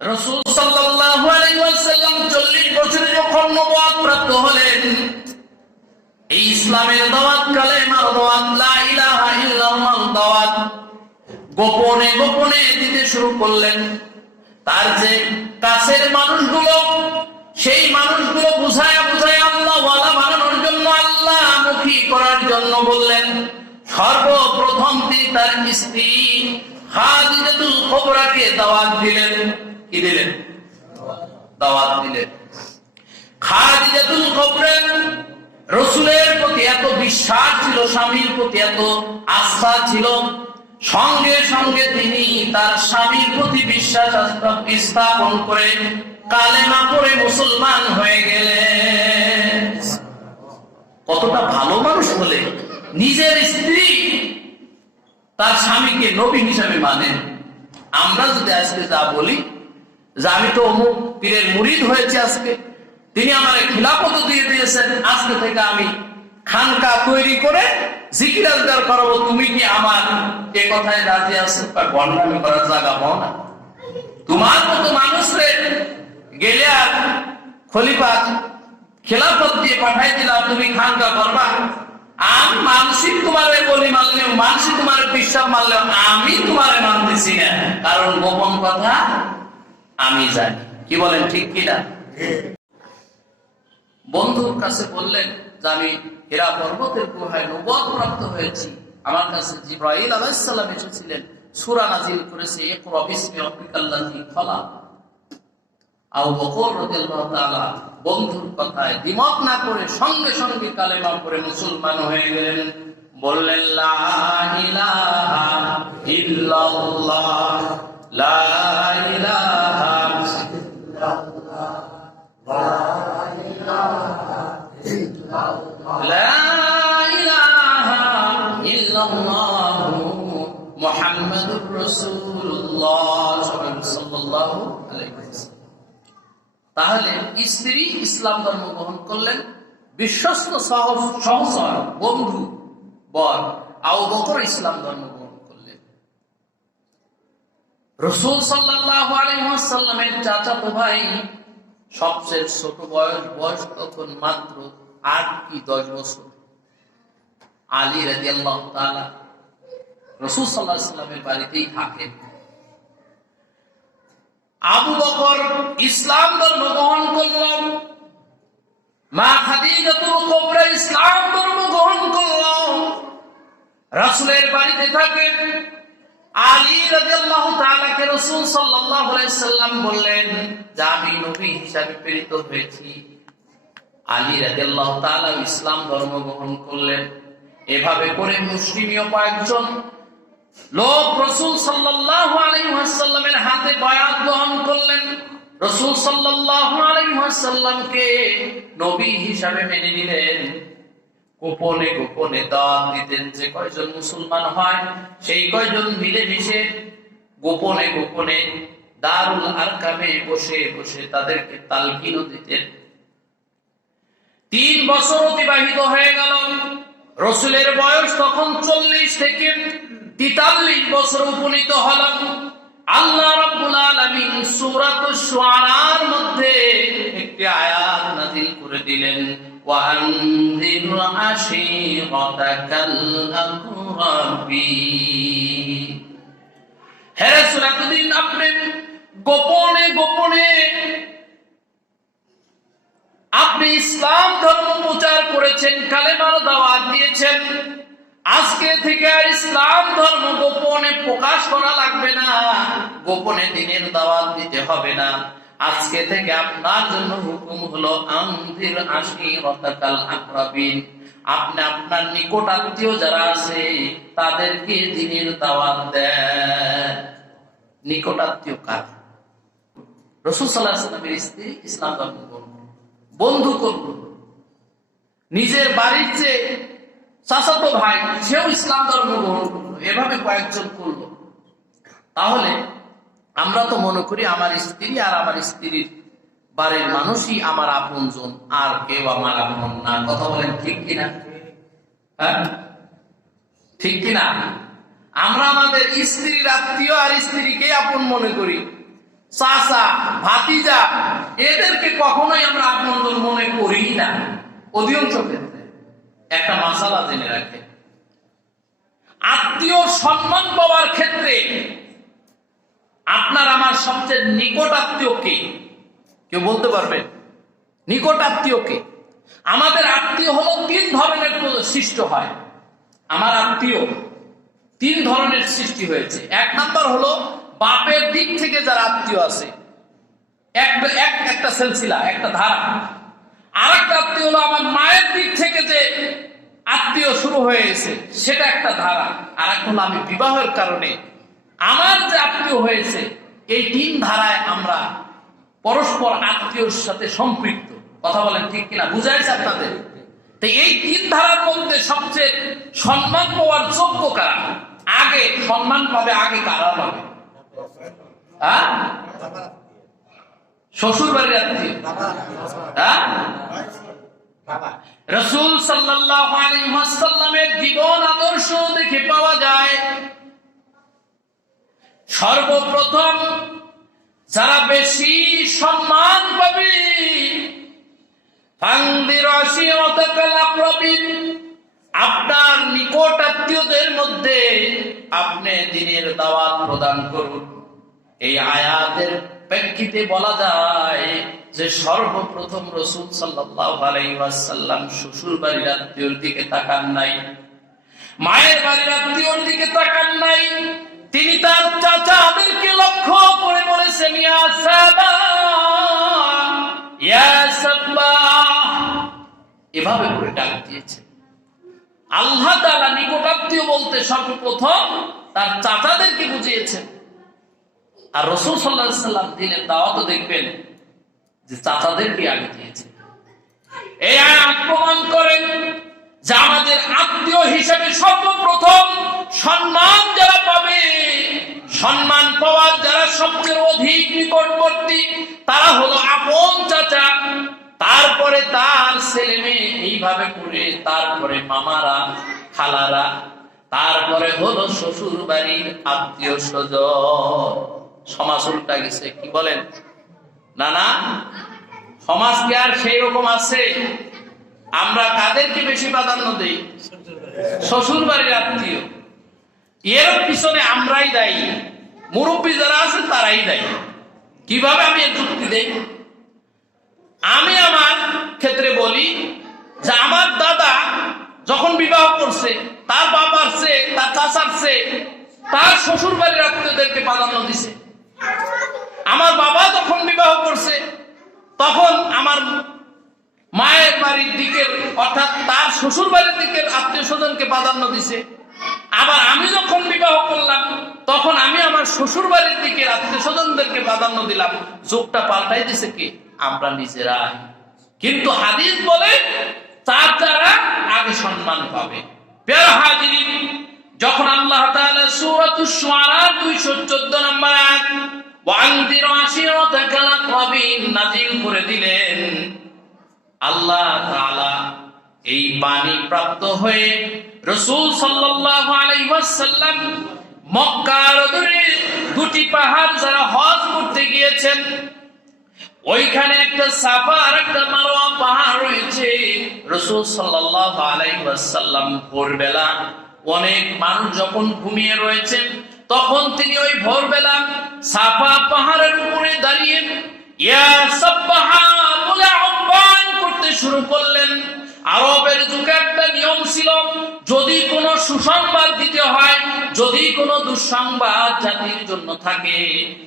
রাসূল সাল্লাল্লাহু আলাইহি ওয়াসাল্লাম 40 বছর যখন নবুয়ত প্রাপ্ত হলেন, এই ইসলামের দাওয়াত, কালেমার দাওয়াত, লা ইলাহা ইল্লাল্লাহর দাওয়াত গোপনে গোপনে দিতে শুরু করলেন। তার যে কাছের মানুষগুলো, সেই মানুষগুলো বুঝায়া বুঝায়া আল্লাহ ওয়ালা বানানোর জন্য, আল্লাহমুখী করার জন্য বললেন। সর্বপ্রথম তিনি তার স্ত্রী খাদিজাতুল কুবরাকে দাওয়াত দিলেন। কি দিলেন? দাওয়াত দিলেন। খাদিজাতুল কুবরা রাসূলের প্রতি এত বিশ্বাস ছিল, স্বামীর প্রতি এত আস্থা ছিল, সঙ্গে সঙ্গে তিনি তার স্বামীর প্রতি বিশ্বাস স্থাপন করে কালেমা পড়ে মুসলমান হয়ে গেলেন। কতটা ভালো মানুষ হলে নিজের স্ত্রী তার স্বামীকে নবী হিসাবে মানেন। আমরা যদি আজকে যা বলি যে আমি তো অমুক পীরের মুরিদ হয়েছে, আজকে তিনি আমার খিলাফত দিয়ে দিয়েছেন, আজকে থেকে আমি খানকা তৈরি করে জিকির আজগার করবো, তুমি কি আমার এ কথায় রাজি আছো? বর্ণনা করার জায়গা পাও না। তোমার মতো মানুষরে গেলে আর খলিফা খেলাফত দিয়ে পাঠাই দিলাম, তুমি খানকা করবা। আমি মানসিক তোমারে বলি মানলেও, মানসিক তোমার বিশ্বাস মানলেও আমি তোমারে মানতেছি না, কারণ গোপন কথা আমি জানি। কি বলেন, ঠিক কিনা? বন্ধুর কাছে বললেন যে আমি হিরা পর্বতের গুহায় নবুয়ত প্রাপ্ত হয়েছি, আমার কাছে জিবরাইল আলাইহিস সালাম এসেছিলেন, সূরা নাযিল করেছে, ইকরা বিসমি রাব্বিকাল্লাযী খালাক। আবু বকর রাদিয়াল্লাহু তাআলা বন্ধুর কথায় দ্বিমত না করে সঙ্গে সঙ্গে কালেমা পড়ে মুসলমান হয়ে গেলেন। বললেন লা ইলাহা ইল্লাল্লাহ, লা ইলাহা ইল্লাল্লাহ, লা ইলাহা ইল্লাল্লাহ মুহাম্মাদুর রাসূলুল্লাহ সাল্লাল্লাহু আলাইহি ওয়াসাল্লাম। তাহলে স্ত্রী ইসলাম ধর্ম গ্রহণ করলেন, বিশ্বস্ত সহচর বন্ধু বর আবু বকর ইসলাম ধর্ম গ্রহণ করলেন। রাসূল সাল্লাল্লাহু আলাইহি ওয়াসাল্লামের চাচাতো ভাই সবচেয়ে ছোট বয়স তখন মাত্র 8 কি 10 বছর। আলী রাদিয়াল্লাহু তাআলা রাসূল সাল্লাল্লাহু আলাইহি ওয়াসাল্লামের বাড়িতেই থাকেন। আবু বকর ইসলাম ধর্ম গ্রহণ করলেন, মা খাদিজাতুল কুবরা ইসলাম ধর্ম গ্রহণ করলেন, রাসূলের বাড়িতে থাকেন। আলী রাদিয়াল্লাহু তাআলাকে রাসূল সাল্লাল্লাহু আলাইহি ওয়াসাল্লাম বললেন যে আমি নবী হিসাবে প্রেরিত হয়েছি। আলী রাদিয়াল্লাহু তাআলা ইসলাম ধর্ম গ্রহণ করলেন। এভাবে করে মুসলিমীয় কয়েকজন লোক রাসূল সাল্লাল্লাহু আলাইহি ওয়াসাল্লামের হাতে বায়াত গ্রহণ করলেন। রাসূল সাল্লাল্লাহু আলাইহি ওয়াসাল্লামকে নবী হিসাবে মেনে নিলেন। গোপনে গোপনে দাওয়াত দিতেন, যে কয়জন মুসলমান হয় সেই কয়জন মিলেমিশে গোপনে গোপনে দারুল আরকামে বসে বসে তাদেরকে তালকিনও দিতেন। 3 বছর অতিবাহিত হয়ে গেল। রাসূলের বয়স তখন 40 থেকে 43 বছর উপনীত হল। আল্লাহ রাব্বুল আলামিন সূরাতুশ শুআরার মধ্যে একটি আয়াত নাযিল করে দিলেন, ওয়া আনযির আশীরাতাকাল আকরাবিন। হে রাসূল, এতদিন আপনি গোপনে গোপনে আপনি ইসলাম ধর্ম প্রচার করেছেন, কালেমার দাওয়াত দিয়েছেন। আজকে থেকে ইসলাম ধর্ম গোপনে প্রকাশ করা লাগবে না, গোপনে দ্বীনের দাওয়াত দিতে হবে না। আজকে থেকে আপনার জন্য হুকুম হলো আনযির আশীরাতাকাল আকরাবিন, আপনি আপনার নিকট আত্মীয় যারা আছে তাদেরকে দ্বীনের দাওয়াত দেন। নিকট আত্মীয় কার? রাসূল সাল্লাল্লাহু আলাইহি ওয়াসাল্লামের স্ত্রী ইসলাম ধর্ম গ্রহণ করল, বন্ধু করল, নিজের বাড়ির যে চাচাতো ভাই সেও ইসলাম ধর্ম গ্রহণ করলো, এভাবে কয়েকজন করলো। তাহলে আমরা তো মনে করি আমার স্ত্রী আর আমার স্ত্রীর বাড়ির মানুষই আমার আপনজন, আর কেউ আমার আপন না। কথা বলেন ঠিক কিনা? হ্যাঁ, ঠিক কিনা? আমরা আমাদের স্ত্রীর আত্মীয় আর স্ত্রীকে আপন মনে করি। চাচা, ভাতিজা, এদেরকে কখনোই আমরা আপনজন মনে করি না। অধিকাংশ ক্ষেত্রে একটা মাসালা জেনে রাখে, আত্মীয় সম্মান পাওয়ার ক্ষেত্রে আপনার আমার সবচেয়ে নিকট আত্মীয় কে? কেউ বলতে পারবে নিকট আত্মীয় কে? আমাদের আত্মীয় হলো তিন ধরনের সৃষ্টি হয়। আমার আত্মীয় তিন ধরনের সৃষ্টি হয়েছে। এক নাম্বার হলো বাপের দিক থেকে যারা আত্মীয় আছে, একটা সিলসিলা, একটা ধারা। আর একটা আত্মীয় হলো আমার মায়ের দিক থেকে যে আত্মীয় শুরু হয়েছে, সেটা একটা ধারা। আর একটা হলো আমি বিবাহের কারণে আমার যে আত্মীয় হয়েছে। এই তিন ধারায় আমরা পরস্পর আত্মীয়র সাথে সম্পৃক্ত। কথা বলেন ঠিক কিনা? বুঝাইছে আপনাদের? তো এই তিন ধারার মধ্যে সবচেয়ে সম্মান পাওয়ার যোগ্য কারা? আগে সম্মান পাবে, আগে কারা পাবে? হ্যাঁ, শ্বশুর বাড়ির আত্মীয়। হ্যাঁ, রাসূল সাল্লাল্লাহু আলাইহি ওয়াসাল্লামের জীবন আদর্শ দেখে পাওয়া যায়, সর্বপ্রথম যারা বেশি সম্মান পাবে, আপনার নিকট আত্মীয়দের মধ্যে আপনি দ্বীনের দাওয়াত প্রদান করুন। এই আয়াতের প্রেক্ষিতে বলা যায় যে সর্বপ্রথম রাসূল সাল্লাল্লাহু আলাইহি ওয়াসাল্লাম শ্বশুর বাড়ির আত্মীয়র দিকে তাকান নাই, মায়ের বাড়ির আত্মীয়র দিকে তাকান নাই। তিনি তার চাচাদেরকে লক্ষ্য করে বলেছেন, ইয়া সাবা, ইয়া সাব্বা, এভাবে করে ডাক দিয়েছে। আল্লাহ তাআলা নিকটাত্মীয় বলতে সর্বপ্রথম তার চাচাদেরকে বুঝিয়েছেন। আর রাসূল সাল্লাল্লাহু আলাইহি ওয়াসাল্লাম দ্বীনের দাওয়াত দেখবেন যে চাচাদেরকে আগে দিয়েছে। এই আয়াত প্রমাণ করেন যে আমাদের আত্মীয় হিসেবে সর্বপ্রথম সম্মান যারা পাবে, সম্মান পাওয়ার যারা সবচেয়ে অধিক নিকটবর্তী, তারা হলো আপন চাচা, তারপরে তার ছেলে মেয়ে, এইভাবে করে তারপরে মামারা, খালারা, তারপরে হলো শ্বশুর বাড়ির আত্মীয় স্বজন। সমাজ উল্টা গেছে, কি বলেন? না না, সমাজ কি আর সেই রকম আছে? আমরা কাদেরকে বেশি প্রাধান্য দেই? শ্বশুর বাড়ির আত্মীয়। এর পিছনে আমরাই দায়ী, মুরব্বী যারা আছে তারাই দায়ী। কিভাবে আমি এর যুক্তি দেই? আমি আমার ক্ষেত্রে বলি যে আমার দাদা যখন বিবাহ করছে, তার বাবার চেয়ে, তার চাচার চেয়ে তার শ্বশুর বাড়ির আত্মীয়দেরকে প্রাধান্য দিছে। আমার বাবা যখন বিবাহ করছে, তখন আমার মায়ের বাড়ির দিকের, অর্থাৎ তার শ্বশুর বাড়ির দিকের আত্মীয় স্বজনকে প্রাধান্য দিছে। আবার আমি যখন বিবাহ করলাম, তখন আমি আমার শ্বশুর বাড়ির দিকের আত্মীয় স্বজনদেরকে প্রাধান্য দিলাম। যোগটা পাল্টাই দিছে কি? আমরা নিজেরাই। কিন্তু হাদিস বলে চাচারা আগে সম্মান পাবে। প্রিয় হাজিরিন, যখন আল্লাহ তাআলা সূরাতুশ শুআরা 214 নম্বর আয়াত ওয়ানজির আশিরাতাকাল আকরাবিন নাযিল করে দিলেন, আল্লাহ তাআলা এই বাণী প্রাপ্ত হয়ে রাসূল সাল্লাল্লাহু আলাইহি ওয়াসাল্লাম মক্কার দুটি পাহাড় যারা হজ করতে গিয়েছেন, ওইখানে একটা সাফা আর একটা মারওয়া পাহাড় রয়েছে। রাসূল সাল্লাল্লাহু আলাইহি ওয়াসাল্লাম ভোরবেলা, অনেক মানুষ যখন ঘুমিয়ে রয়েছে, তখন তিনি ওই ভোরবেলা সাফা পাহাড়ের উপরে দাঁড়িয়ে ইয়া সাব্বাহা বলে আহ্বান করতে শুরু করলেন। আরবের যুগে একটা নিয়ম ছিল, যদি কোনো সুসংবাদ দিতে হয়, যদি কোনো দুঃসংবাদ জাতির জন্য থাকে,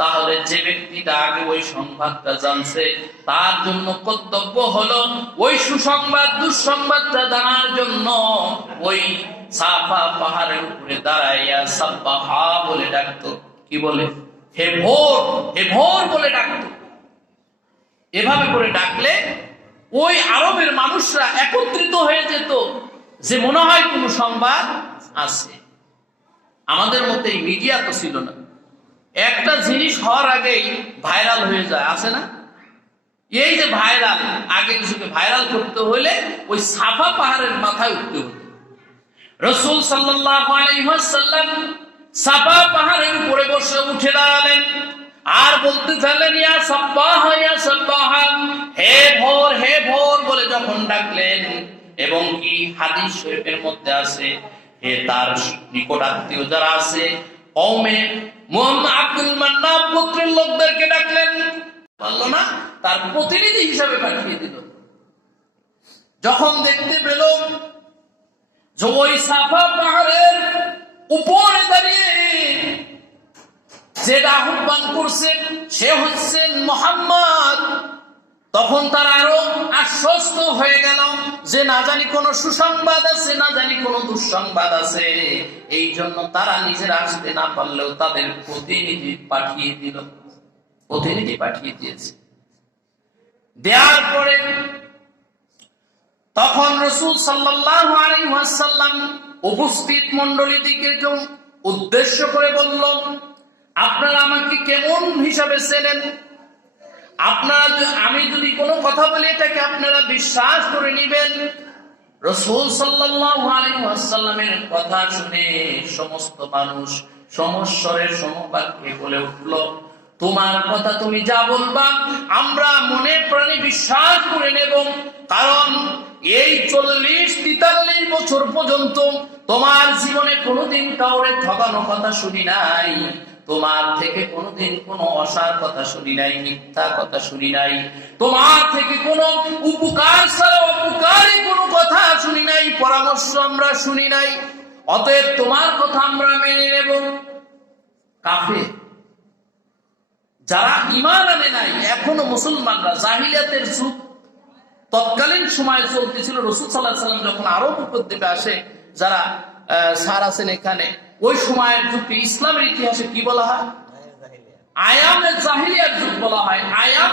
তাহলে যে ব্যক্তিটা আগে ওই সংবাদটা জানছে, তার জন্য কর্তব্য হলো ওই সুসংবাদ দুঃসংবাদটা জানার জন্য ওই সাফা পাহাড়ের উপরে দাঁড়াইয়া সাব্বাহা বলে ডাকতো। কি বলে? হে ভোর, হে ভোর বলে ডাকতো। এভাবে করে ডাকলে ওই আরবের মানুষরা একত্রিত হয়ে যেত যে মনে হয় কোনো সংবাদ আছে। আমাদের মধ্যে এই মিডিয়া তো ছিল না। একটা জিনিস হওয়ার আগেই ভাইরাল হয়ে যায়, আছে না? এই যে ভাইরাল, আগে কিছুকে ভাইরাল করতে হলে ওই সাফা পাহাড়ের মাথায় উঠতে হতো। রাসূল সাল্লাল্লাহু আলাইহি ওয়াসাল্লাম সাফা পাহাড়ের উপরে বসে উঠে দাঁড়ালেন। আর বলতে থাকলেন ইয়া সাব্বাহ ইয়া সাব্বাহ, হে ভোর হে ভোর বলে যখন ডাকলেন, এবং কি হাদিস শরীফের মধ্যে আছে, হে তার নিকট আত্মীয় যারা আছে কওমে মুহাম্মদ আব্দুল মান্নান গোত্রের লোকদেরকে ডাকলেন, পারলো না, তার প্রতিনিধি হিসাবে পাঠিয়ে দিল। যখন দেখতে পেল যে ওই সাফা পাহাড়ের উপরে দাঁড়িয়ে যে আহ্বান করছেন সে হচ্ছেন মুহাম্মদ, তখন তারা আরো আশ্বস্ত হয়ে গেল যে না জানি কোন সুসংবাদ আছে, না জানি কোন দুঃসংবাদ আছে। এই জন্য তারা নিজেরা আসতে না পারলেও তাদের প্রতিনিধি পাঠিয়ে দিল, প্রতিনিধি পাঠিয়ে দিয়েছে। দেওয়ার পরে তখন রাসূল সাল্লাল্লাহু আলাইহি ওয়াসাল্লাম উপস্থিত মণ্ডলীটিকে উদ্দেশ্য করে বলল, আপনারা আমাকে কেমন হিসাবে চেনেন? আপনারা, আমি যদি কোনো কথা বলি এটাকে আপনারা বিশ্বাস করে নেবেন। রাসূল সাল্লাল্লাহু আলাইহি ওয়াসাল্লামের কথা শুনে সমস্ত মানুষ সমস্বরে সমবাক্যে বলে উঠল, তোমার কথা তুমি যা বলবা আমরা মনে প্রাণে বিশ্বাস করে নেব, কারণ এই 40-43 বছর পর্যন্ত তোমার জীবনে কোনোদিন কাউরে ঠকানো কথা শুনি নাই, তোমার থেকে কোনোদিন কোনো অসার কথা শুনি নাই, মিথ্যা কথা শুনি নাই, তোমার থেকে কোনো উপকার ছাড়া অপকারী কোনো কথা শুনি নাই, পরামর্শ আমরা শুনি নাই, অতএব তোমার কথা আমরা মেনে নেব। কাফের যারা ঈমান আনে নাই, এখনো মুসলমানরা, জাহিলিয়াতের যুগ তৎকালীন সময় চলতেছিল। রাসূল সাল্লাল্লাহু আলাইহি ওয়াসাল্লাম যখন আরব উপদ্বীপে আসে, যারা সার আছেন এখানে, ওই সময়ের যুগটি ইসলামের ইতিহাসে কি বলা হয়? আয়ামে জাহিলিয়াত যুগ বলা হয়। আয়াম